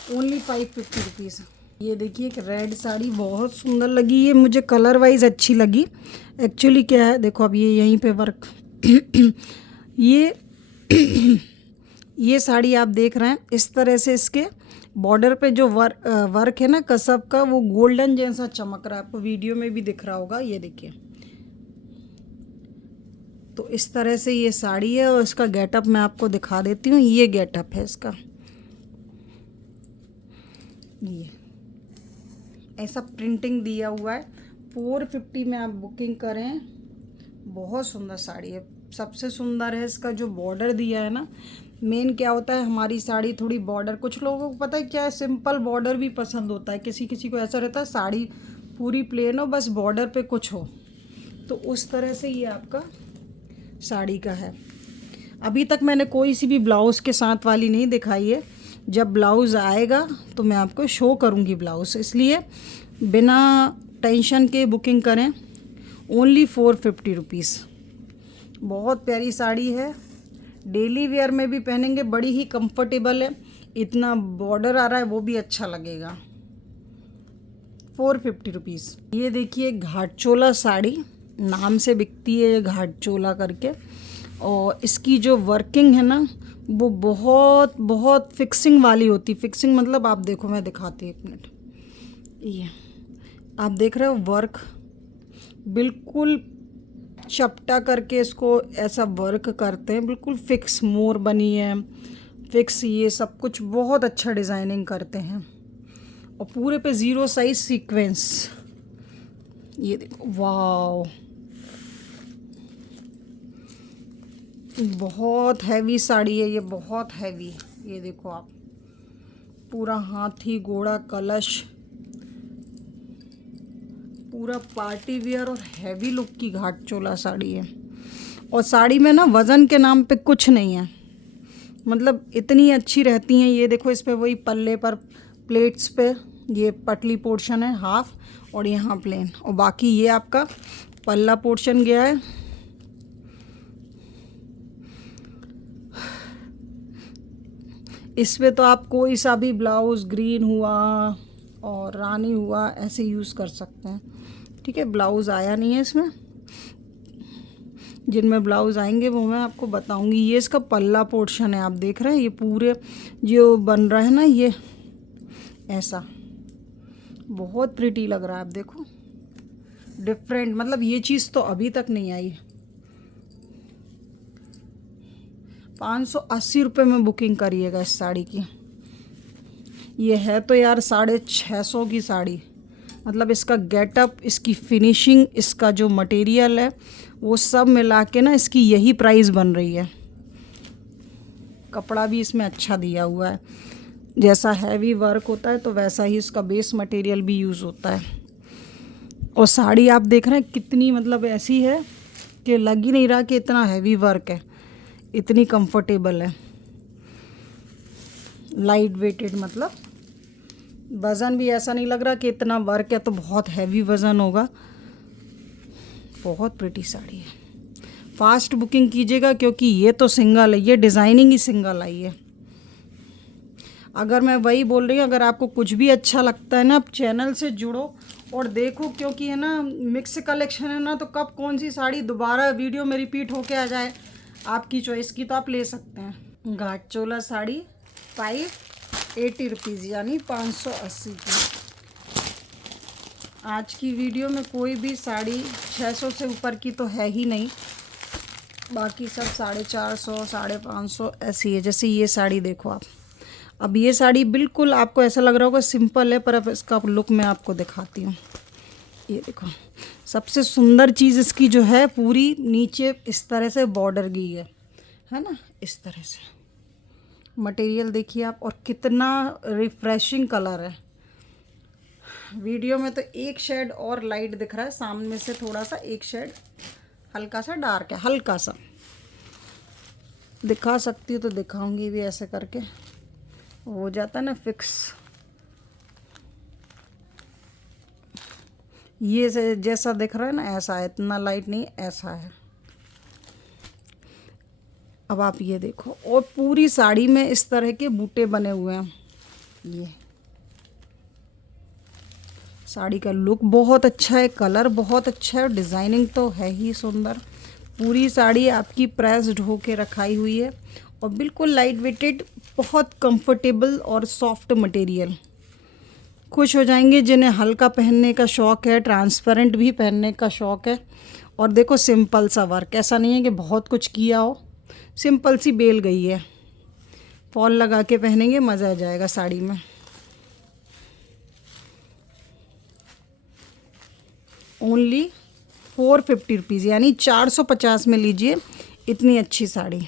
ओनली 550 रुपीज़। ये देखिए एक रेड साड़ी बहुत सुंदर लगी, ये मुझे कलर वाइज अच्छी लगी। एक्चुअली क्या है देखो, अब ये यहीं पे वर्क ये साड़ी आप देख रहे हैं, इस तरह से इसके बॉर्डर पे जो वर्क है ना कसब का, वो गोल्डन जैसा चमक रहा है, आपको वीडियो में भी दिख रहा होगा। ये देखिए, तो इस तरह से ये साड़ी है, और इसका गेटअप मैं आपको दिखा देती हूँ। ये गेटअप है इसका, ये ऐसा प्रिंटिंग दिया हुआ है। 450 में आप बुकिंग करें, बहुत सुंदर साड़ी है। सबसे सुंदर है इसका जो बॉर्डर दिया है ना। मेन क्या होता है, हमारी साड़ी थोड़ी बॉर्डर, कुछ लोगों को पता है क्या है, सिंपल बॉर्डर भी पसंद होता है, किसी किसी को ऐसा रहता है साड़ी पूरी प्लेन हो बस बॉर्डर पे कुछ हो, तो उस तरह से ये आपका साड़ी का है। अभी तक मैंने कोई सी भी ब्लाउज़ के साथ वाली नहीं दिखाई है, जब ब्लाउज़ आएगा तो मैं आपको शो करूँगी ब्लाउज़, इसलिए बिना टेंशन के बुकिंग करें। ओनली 450 रुपीज़, बहुत प्यारी साड़ी है, डेली वेयर में भी पहनेंगे, बड़ी ही कंफर्टेबल है, इतना बॉर्डर आ रहा है वो भी अच्छा लगेगा। 450 रुपीज़। ये देखिए घाट चोला साड़ी नाम से बिकती है, ये घाट चोला करके, और इसकी जो वर्किंग है ना वो बहुत फिक्सिंग वाली होती। फिक्सिंग मतलब आप देखो, मैं दिखाती हूँ, एक मिनट। ये आप देख रहे हो वर्क बिल्कुल चपटा करके इसको ऐसा वर्क करते हैं, बिल्कुल फिक्स मोर बनी है, फिक्स, ये सब कुछ बहुत अच्छा डिज़ाइनिंग करते हैं, और पूरे पे 0 साइज सीक्वेंस। ये देखो, वाव, बहुत हैवी साड़ी है ये, बहुत हैवी। ये देखो आप, पूरा हाथी घोड़ा कलश, पूरा पार्टी वेयर और हैवी लुक की घाट चोला साड़ी है। और साड़ी में ना वज़न के नाम पे कुछ नहीं है, मतलब इतनी अच्छी रहती हैं। ये देखो, इस पे वही पल्ले पर प्लेट्स पे ये पतली पोर्शन है हाफ, और यहाँ प्लेन, और बाकी ये आपका पल्ला पोर्शन गया है। इसमें तो आप कोई सा भी ब्लाउज़, ग्रीन हुआ और रानी हुआ, ऐसे यूज़ कर सकते हैं। ठीक है, ब्लाउज़ आया नहीं है इसमें, जिनमें ब्लाउज़ आएंगे वो मैं आपको बताऊंगी। ये इसका पल्ला पोर्शन है, आप देख रहे हैं ये पूरे जो बन रहा है ना, ये ऐसा बहुत प्रिटी लग रहा है। आप देखो डिफरेंट, मतलब ये चीज़ तो अभी तक नहीं आई। 580 रुपये में बुकिंग करिएगा इस साड़ी की। ये है तो यार 650 की साड़ी, मतलब इसका गेटअप, इसकी फिनिशिंग, इसका जो मटेरियल है, वो सब मिला के ना इसकी यही प्राइस बन रही है। कपड़ा भी इसमें अच्छा दिया हुआ है, जैसा हैवी वर्क होता है तो वैसा ही इसका बेस मटेरियल भी यूज़ होता है। और साड़ी आप देख रहे हैं कितनी, मतलब ऐसी है कि लग ही नहीं रहा कि इतना हैवी वर्क है, इतनी कंफर्टेबल है, लाइट वेटेड, मतलब वज़न भी ऐसा नहीं लग रहा कि इतना वर्क है तो बहुत हैवी वज़न होगा। बहुत प्रिटी साड़ी है, फास्ट बुकिंग कीजिएगा क्योंकि ये तो सिंगल है, ये डिज़ाइनिंग ही सिंगल आई है। अगर मैं वही बोल रही हूँ, अगर आपको कुछ भी अच्छा लगता है ना, आप चैनल से जुड़ो और देखो, क्योंकि है ना मिक्स कलेक्शन है ना, तो कब कौन सी साड़ी दोबारा वीडियो में रिपीट होके आ जाए, आपकी चॉइस की तो आप ले सकते हैं। घाट चोला साड़ी 580 रुपीज़, यानी 580 की। आज की वीडियो में कोई भी साड़ी 600 से ऊपर की तो है ही नहीं, बाकी सब 450, 550 ऐसी है। जैसे ये साड़ी देखो आप, अब ये साड़ी बिल्कुल आपको ऐसा लग रहा होगा सिंपल है, पर अब इसका लुक मैं आपको दिखाती हूँ। ये देखो, सबसे सुंदर चीज़ इसकी जो है, पूरी नीचे इस तरह से बॉर्डर गई है ना, इस तरह से मटेरियल देखिए आप, और कितना रिफ्रेशिंग कलर है। वीडियो में तो एक शेड और लाइट दिख रहा है, सामने से थोड़ा सा एक शेड हल्का सा डार्क है, हल्का सा दिखा सकती हूँ तो दिखाऊंगी भी, ऐसे करके हो जाता है ना फिक्स। ये जैसा दिख रहा है ना, ऐसा है, इतना लाइट नहीं, ऐसा है। अब आप ये देखो, और पूरी साड़ी में इस तरह के बूटे बने हुए हैं। ये साड़ी का लुक बहुत अच्छा है, कलर बहुत अच्छा है, डिज़ाइनिंग तो है ही सुंदर। पूरी साड़ी आपकी प्रेस्ड होके रखाई हुई है और बिल्कुल लाइट वेटेड, बहुत कंफर्टेबल और सॉफ्ट मटेरियल। खुश हो जाएंगे जिन्हें हल्का पहनने का शौक़ है, ट्रांसपेरेंट भी पहनने का शौक़ है। और देखो सिंपल सा वर्क, ऐसा नहीं है कि बहुत कुछ किया हो, सिंपल सी बेल गई है। फॉल लगा के पहनेंगे, मज़ा आ जाएगा साड़ी में। ओनली 450 रुपीज़, यानी 450 में लीजिए इतनी अच्छी साड़ी।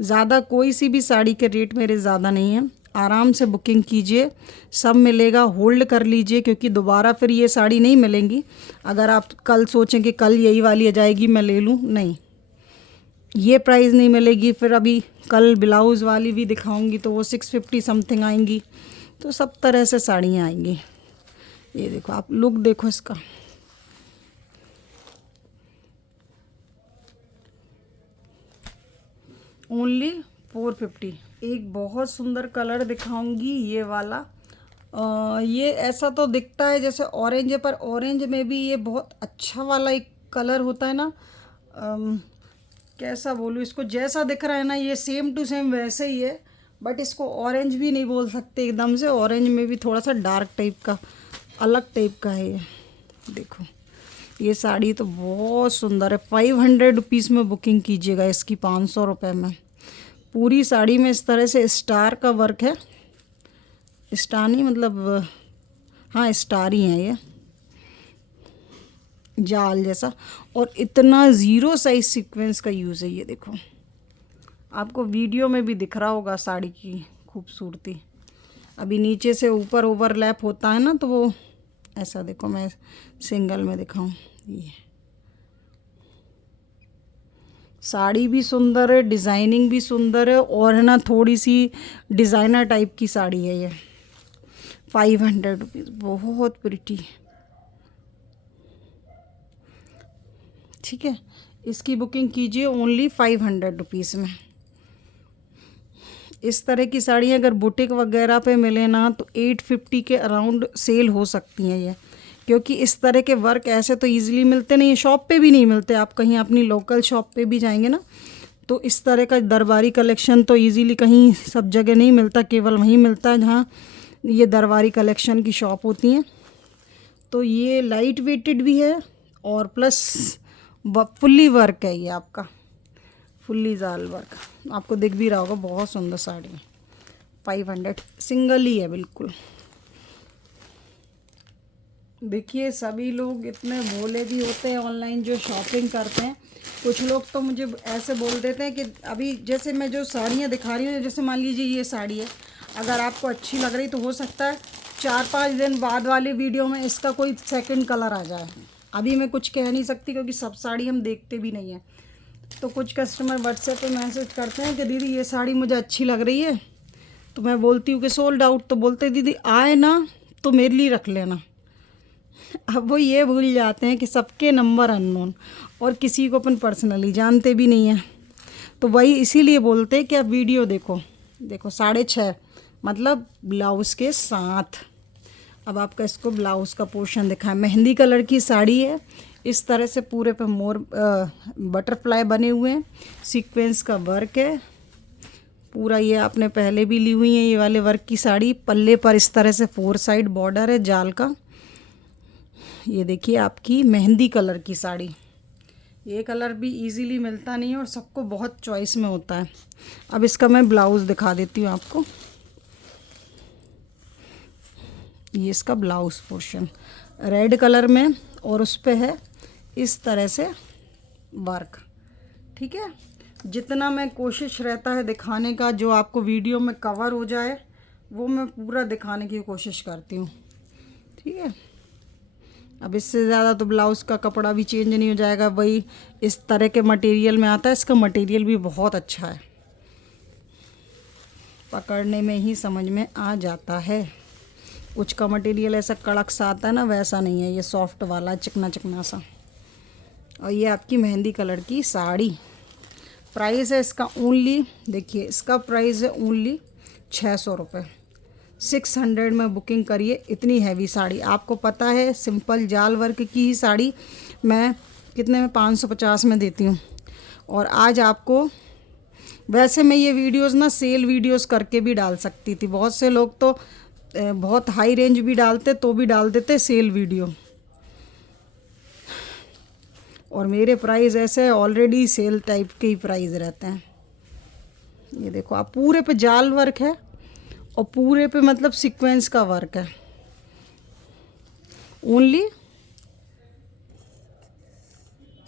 ज़्यादा कोई सी भी साड़ी के रेट मेरे ज़्यादा नहीं है, आराम से बुकिंग कीजिए, सब मिलेगा। होल्ड कर लीजिए क्योंकि दोबारा फिर ये साड़ी नहीं मिलेंगी। अगर आप कल सोचें कि कल यही वाली आ जाएगी मैं ले लूँ, नहीं, ये प्राइस नहीं मिलेगी। फिर अभी कल ब्लाउज़ वाली भी दिखाऊंगी तो वो 650 समथिंग आएंगी। तो सब तरह से साड़ियाँ आएंगी। ये देखो आप, लुक देखो इसका, ओनली 450। एक बहुत सुंदर कलर दिखाऊंगी, ये वाला। ये ऐसा तो दिखता है जैसे ऑरेंज है, पर ऑरेंज में भी ये बहुत अच्छा वाला एक कलर होता है ना। कैसा बोलूँ इसको, जैसा दिख रहा है ना ये सेम टू सेम वैसे ही है, बट इसको ऑरेंज भी नहीं बोल सकते एकदम से। ऑरेंज में भी थोड़ा सा डार्क टाइप का, अलग टाइप का है ये। देखो ये साड़ी तो बहुत सुंदर है। 500 रुपीज़ में बुकिंग कीजिएगा इसकी, 500 रुपये में। पूरी साड़ी में इस तरह से स्टार का वर्क है, स्टार नहीं मतलब, हाँ स्टार ही है ये, जाल जैसा। और इतना ज़ीरो साइज सीक्वेंस का यूज़ है। ये देखो आपको वीडियो में भी दिख रहा होगा साड़ी की खूबसूरती। अभी नीचे से ऊपर ओवरलैप होता है ना, तो वो ऐसा देखो, मैं सिंगल में दिखाऊं। ये साड़ी भी सुंदर है, डिज़ाइनिंग भी सुंदर है, और है ना थोड़ी सी डिज़ाइनर टाइप की साड़ी है ये। 500 रुपीज़, बहुत प्रिटी। ठीक है, इसकी बुकिंग कीजिए ओनली 500 रुपीज़ में। इस तरह की साड़ी अगर बुटीक वगैरह पे मिले ना तो 850 के अराउंड सेल हो सकती हैं ये, क्योंकि इस तरह के वर्क ऐसे तो इजीली मिलते नहीं, शॉप पे भी नहीं मिलते। आप कहीं अपनी लोकल शॉप पे भी जाएंगे ना तो इस तरह का दरबारी कलेक्शन तो इजीली कहीं सब जगह नहीं मिलता, केवल वहीं मिलता है जहाँ ये दरबारी कलेक्शन की शॉप होती हैं। तो ये लाइट वेटेड भी है और प्लस फुल्ली वर्क है, ये आपका फुल्ली जाल वर्क आपको दिख भी रहा होगा। बहुत सुंदर साड़ी है, 500 सिंगल ही है बिल्कुल। देखिए सभी लोग इतने भोले भी होते हैं ऑनलाइन जो शॉपिंग करते हैं। कुछ लोग तो मुझे ऐसे बोल देते हैं कि अभी जैसे मैं जो साड़ियाँ दिखा रही हूँ, जैसे मान लीजिए ये साड़ी है, अगर आपको अच्छी लग रही तो हो सकता है 4-5 दिन बाद वाले वीडियो में इसका कोई सेकंड कलर आ जाए। अभी मैं कुछ कह नहीं सकती क्योंकि सब साड़ी हम देखते भी नहीं हैं। तो कुछ कस्टमर व्हाट्सएप पे मैसेज करते हैं कि दीदी ये साड़ी मुझे अच्छी लग रही है, तो मैं बोलती हूँ कि सोल्ड आउट, तो बोलते दीदी आए ना तो मेरे लिए रख लेना। अब वो ये भूल जाते हैं कि सबके नंबर अननोन और किसी को अपन पर्सनली जानते भी नहीं हैं। तो वही इसीलिए बोलते हैं कि आप वीडियो देखो। देखो 6.5 मतलब ब्लाउज़ के साथ। अब आपका इसको ब्लाउज़ का पोर्शन दिखाएं। मेहंदी कलर की साड़ी है, इस तरह से पूरे पे मोर बटरफ्लाई बने हुए हैं, सीक्वेंस का वर्क है पूरा। ये आपने पहले भी ली हुई है ये वाले वर्क की साड़ी। पल्ले पर इस तरह से 4 साइड बॉर्डर है जाल का। ये देखिए आपकी मेहंदी कलर की साड़ी। ये कलर भी इजीली मिलता नहीं है और सबको बहुत चॉइस में होता है। अब इसका मैं ब्लाउज़ दिखा देती हूँ आपको। ये इसका ब्लाउज़ पोर्शन रेड कलर में और उस पे है इस तरह से वर्क। ठीक है, जितना मैं कोशिश रहता है दिखाने का जो आपको वीडियो में कवर हो जाए वो मैं पूरा दिखाने की कोशिश करती हूँ। ठीक है, अब इससे ज़्यादा तो ब्लाउज़ का कपड़ा भी चेंज नहीं हो जाएगा, वही इस तरह के मटेरियल में आता है। इसका मटेरियल भी बहुत अच्छा है, पकड़ने में ही समझ में आ जाता है। कुछ का मटेरियल ऐसा कड़क सा आता है ना, वैसा नहीं है, ये सॉफ्ट वाला चिकना चिकना सा। और ये आपकी मेहंदी कलर की साड़ी। प्राइस है इसका ओनली, देखिए इसका प्राइस है ओनली 600 रुपये। 600 में बुकिंग करिए। इतनी हैवी साड़ी आपको पता है, सिंपल जाल वर्क की ही साड़ी मैं कितने में 550 में देती हूँ। और आज आपको वैसे मैं ये वीडियोस ना सेल वीडियोस करके भी डाल सकती थी। बहुत से लोग तो बहुत हाई रेंज भी डालते तो भी डाल देते सेल वीडियो, और मेरे प्राइस ऐसे ऑलरेडी सेल टाइप के ही प्राइस रहते हैं। ये देखो आप पूरे पे जाल वर्क है और पूरे पे मतलब सीक्वेंस का वर्क है। Only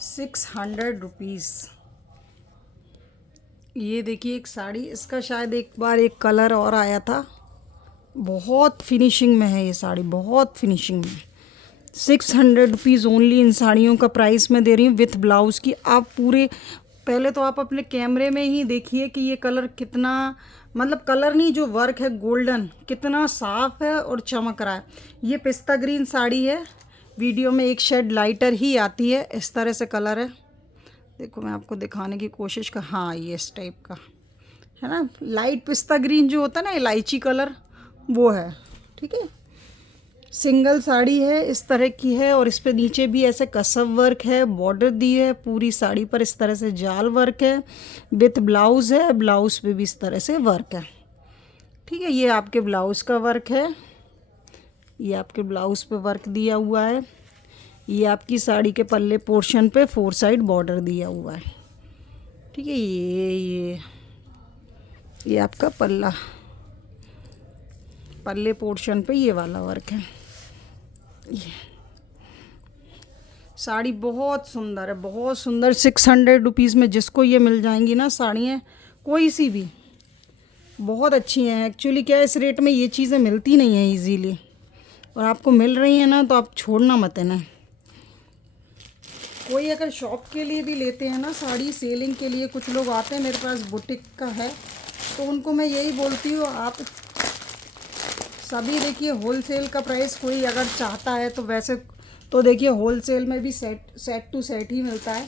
600 rupees. ये देखिए एक साड़ी, इसका शायद एक बार एक कलर और आया था। बहुत फिनिशिंग में है ये साड़ी, बहुत फिनिशिंग में। 600 रुपीज़ ओनली इन साड़ियों का प्राइस मैं दे रही हूँ विथ ब्लाउज़ की। आप पूरे पहले तो आप अपने कैमरे में ही देखिए कि ये कलर कितना, मतलब कलर नहीं जो वर्क है गोल्डन, कितना साफ़ है और चमक रहा है। ये पिस्ता ग्रीन साड़ी है, वीडियो में एक शेड लाइटर ही आती है, इस तरह से कलर है। देखो मैं आपको दिखाने की कोशिश कर, हाँ ये इस टाइप का है ना, लाइट पिस्ता ग्रीन जो होता है ना, इलायची कलर, वो है। ठीक है, सिंगल साड़ी है, इस तरह की है और इस पे नीचे भी ऐसे कसव वर्क है, बॉर्डर दी है पूरी साड़ी पर, इस तरह से जाल वर्क है विथ ब्लाउज़ है। ब्लाउज़ पे भी इस तरह से वर्क है। ठीक है, ये आपके ब्लाउज़ का वर्क है, ये आपके ब्लाउज़ पे वर्क दिया हुआ है। ये आपकी साड़ी के पल्ले पोर्शन पे 4 साइड बॉर्डर दिया हुआ है। ठीक है, ये आपका पल्ले पोर्शन पे ये वाला वर्क है। ये साड़ी बहुत सुंदर है, बहुत सुंदर। 600 रुपीज़ में जिसको ये मिल जाएंगी ना साड़ियाँ, कोई सी भी बहुत अच्छी हैं। एक्चुअली क्या है, इस रेट में ये चीज़ें मिलती नहीं हैं इजीली, और आपको मिल रही हैं ना तो आप छोड़ना मत है ना। कोई अगर शॉप के लिए भी लेते हैं ना साड़ी सेलिंग के लिए, कुछ लोग आते हैं मेरे पास बुटीक का है, तो उनको मैं यही बोलती हूँ आप सभी देखिए होलसेल का प्राइस कोई अगर चाहता है तो वैसे तो देखिए होलसेल में भी सेट टू सेट ही मिलता है।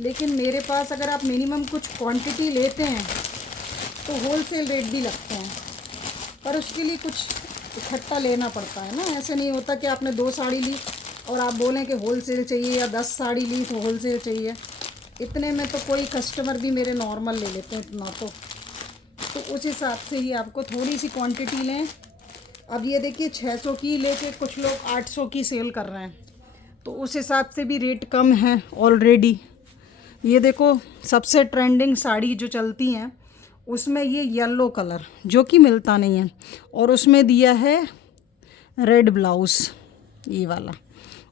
लेकिन मेरे पास अगर आप मिनिमम कुछ क्वांटिटी लेते हैं तो होलसेल रेट भी लगते हैं, पर उसके लिए कुछ इकट्ठा लेना पड़ता है ना। ऐसे नहीं होता कि आपने 2 साड़ी ली और आप बोलें कि होलसेल चाहिए, या 10 साड़ी ली तो होलसेल चाहिए। इतने में तो कोई कस्टमर भी मेरे नॉर्मल ले लेते हैं इतना तो उस हिसाब से ही आपको थोड़ी सी क्वांटिटी लें। अब ये देखिए 600 की लेके कुछ लोग 800 की सेल कर रहे हैं, तो उस हिसाब से भी रेट कम है ऑलरेडी। ये देखो सबसे ट्रेंडिंग साड़ी जो चलती हैं उसमें ये येलो कलर जो कि मिलता नहीं है, और उसमें दिया है रेड ब्लाउज़ ये वाला,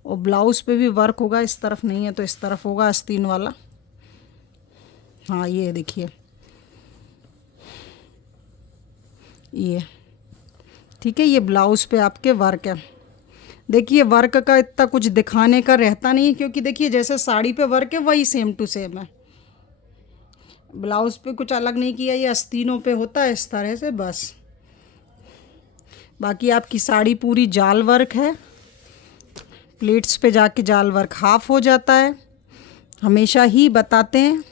और ब्लाउज़ पे भी वर्क होगा, इस तरफ नहीं है तो इस तरफ होगा आस्तीन वाला। हाँ ये देखिए ये ठीक है, ये ब्लाउज़ पे आपके वर्क है। देखिए वर्क का इतना कुछ दिखाने का रहता नहीं है, क्योंकि देखिए जैसे साड़ी पे वर्क है वही सेम टू सेम है, ब्लाउज़ पे कुछ अलग नहीं किया, ये आस्तीनों पे होता है इस तरह से बस। बाकी आपकी साड़ी पूरी जाल वर्क है, प्लेट्स पे जाके जाल वर्क हाफ हो जाता है, हमेशा ही बताते हैं।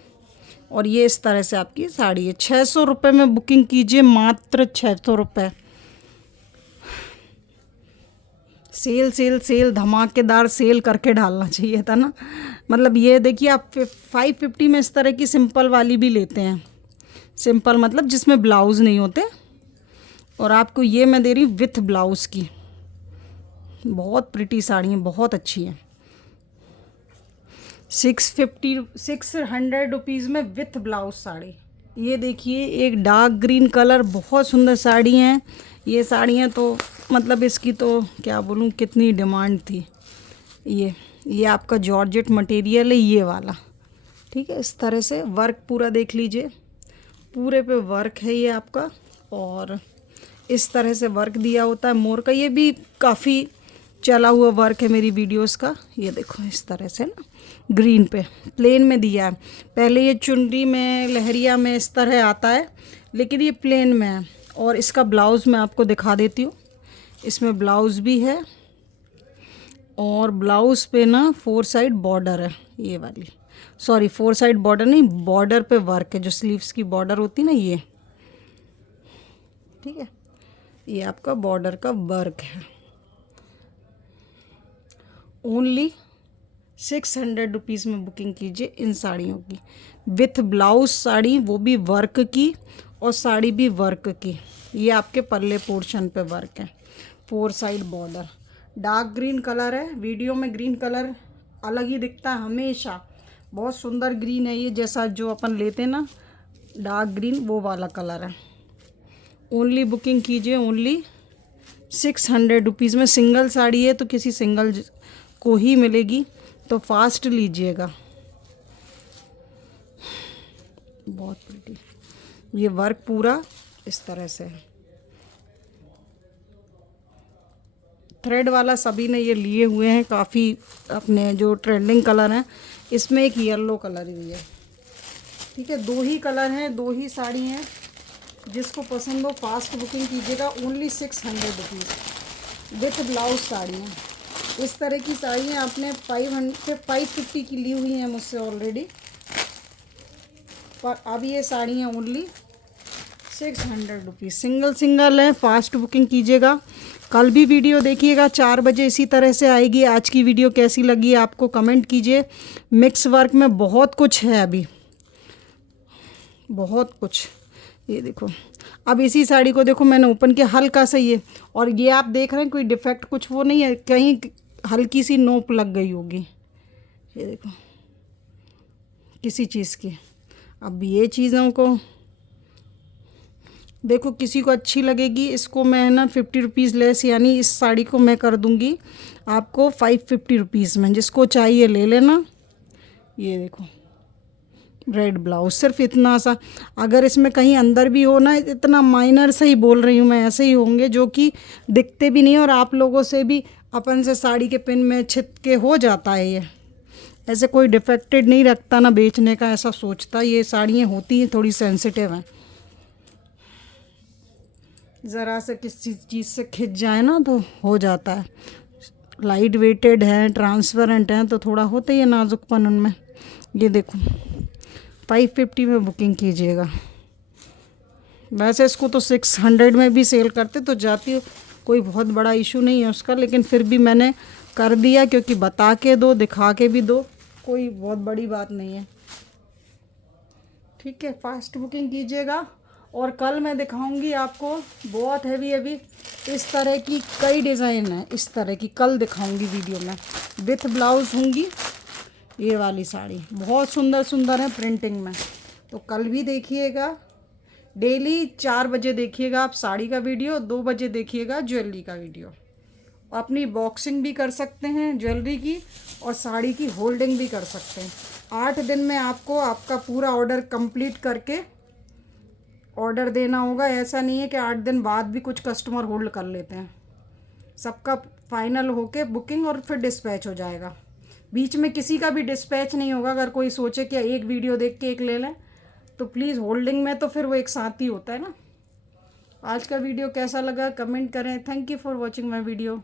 और ये इस तरह से आपकी साड़ी है। 600 रुपये में बुकिंग कीजिए, मात्र 600 रुपये। सेल सेल सेल धमाकेदार सेल करके डालना चाहिए था ना। मतलब ये देखिए आप 550 में इस तरह की सिंपल वाली भी लेते हैं, सिंपल मतलब जिसमें ब्लाउज़ नहीं होते, और आपको ये मैं दे रही हूँ विथ ब्लाउज़ की। बहुत प्रिटी साड़ी है, बहुत अच्छी है। 600 रुपीज़ में विथ ब्लाउज साड़ी। ये देखिए एक डार्क ग्रीन कलर, बहुत सुंदर साड़ी हैं ये साड़ियाँ, तो मतलब इसकी तो क्या बोलूँ कितनी डिमांड थी। ये आपका जॉर्जेट मटेरियल है ये वाला, ठीक है। इस तरह से वर्क पूरा देख लीजिए, पूरे पे वर्क है ये आपका, और इस तरह से वर्क दिया होता है मोर का। ये भी काफ़ी चला हुआ वर्क है मेरी वीडियोस का। ये देखो इस तरह से ना ग्रीन पे प्लेन में दिया है। पहले ये चुनरी में लहरिया में इस तरह आता है, लेकिन ये प्लेन में है। और इसका ब्लाउज़ मैं आपको दिखा देती हूँ, इसमें ब्लाउज़ भी है, और ब्लाउज़ पे ना 4 साइड बॉर्डर है ये वाली, सॉरी 4 साइड बॉर्डर नहीं, बॉर्डर पे वर्क है, जो स्लीव्स की बॉर्डर होती ना ये, ठीक है। ये आपका बॉर्डर का वर्क है। ओनली 600 रुपीज़ में बुकिंग कीजिए इन साड़ियों की, विथ ब्लाउज साड़ी, वो भी वर्क की, और साड़ी भी वर्क की। ये आपके पल्ले पोर्शन पे वर्क है, 4 side border. Dark green colour है, वीडियो में ग्रीन कलर अलग ही दिखता है हमेशा, बहुत सुंदर ग्रीन है ये, जैसा जो अपन लेते हैं ना डार्क ग्रीन, वो वाला कलर है। ओनली बुकिंग कीजिए, ओनली 600 रुपीज़ में। सिंगल साड़ी है तो किसी सिंगल को ही मिलेगी, तो फास्ट लीजिएगा। बहुत प्रिटी, ये वर्क पूरा इस तरह से है, थ्रेड वाला सभी ने ये लिए हुए हैं, काफ़ी अपने जो ट्रेंडिंग कलर हैं। इसमें एक येलो कलर भी है, ठीक है। 2 ही कलर हैं, 2 ही साड़ी हैं, जिसको पसंद हो फास्ट बुकिंग कीजिएगा। Only 600 rupees with blouse sari हैं। इस तरह की साड़ियाँ आपने 550 की ली हुई हैं मुझसे ऑलरेडी, पर अब ये साड़ियाँ ओनली 600 रुपीज़। सिंगल है, फास्ट बुकिंग कीजिएगा। कल भी वीडियो देखिएगा 4 बजे इसी तरह से आएगी। आज की वीडियो कैसी लगी आपको कमेंट कीजिए। मिक्स वर्क में बहुत कुछ है अभी, बहुत कुछ। ये देखो, अब इसी साड़ी को देखो मैंने ओपन किया, हल्का सा ये, और ये आप देख रहे हैं कोई डिफेक्ट कुछ वो नहीं है, कहीं हल्की सी नोक लग गई होगी, ये देखो किसी चीज़ की। अब ये चीज़ों को देखो, किसी को अच्छी लगेगी, इसको मैं ना 50 रुपीज़ लेस, यानी इस साड़ी को मैं कर दूँगी आपको 550 रुपीज़ में। जिसको चाहिए ले लेना। ये देखो रेड ब्लाउज, सिर्फ इतना सा, अगर इसमें कहीं अंदर भी हो ना, इतना माइनर से ही बोल रही हूँ मैं, ऐसे ही होंगे जो कि दिखते भी नहीं, और आप लोगों से भी अपन से साड़ी के पिन में छिप के हो जाता है। ये ऐसे कोई डिफेक्टेड नहीं रखता ना बेचने का, ऐसा सोचता। ये साड़ियाँ होती हैं थोड़ी सेंसिटिव हैं, ज़रा से किसी चीज़ से खिंच जाए ना तो हो जाता है। लाइट वेटेड हैं, ट्रांसपेरेंट हैं, तो थोड़ा होता ही है नाजुकपन उनमें। ये देखो 550 में बुकिंग कीजिएगा। वैसे इसको तो 600 में भी सेल करते तो जाती हो, कोई बहुत बड़ा इशू नहीं है उसका, लेकिन फिर भी मैंने कर दिया क्योंकि बता के दो, दिखा के भी दो, कोई बहुत बड़ी बात नहीं है। ठीक है, फास्ट बुकिंग कीजिएगा। और कल मैं दिखाऊंगी आपको बहुत हैवी हैवी इस तरह की कई डिज़ाइन है, इस तरह की कल दिखाऊंगी वीडियो में, विथ ब्लाउज होंगी। ये वाली साड़ी बहुत सुंदर सुंदर है प्रिंटिंग में, तो कल भी देखिएगा। डेली 4 बजे देखिएगा आप साड़ी का वीडियो, 2 बजे देखिएगा ज्वेलरी का वीडियो। अपनी बॉक्सिंग भी कर सकते हैं ज्वेलरी की, और साड़ी की होल्डिंग भी कर सकते हैं। 8 दिन में आपको आपका पूरा ऑर्डर कंप्लीट करके ऑर्डर देना होगा। ऐसा नहीं है कि 8 दिन बाद भी कुछ कस्टमर होल्ड कर लेते हैं। सबका फाइनल होके बुकिंग और फिर डिस्पैच हो जाएगा। बीच में किसी का भी डिस्पैच नहीं होगा। अगर कोई सोचे कि एक वीडियो देख के एक ले लें तो प्लीज़, होल्डिंग में तो फिर वो एक साथ ही होता है ना। आज का वीडियो कैसा लगा कमेंट करें। Thank you for watching my video.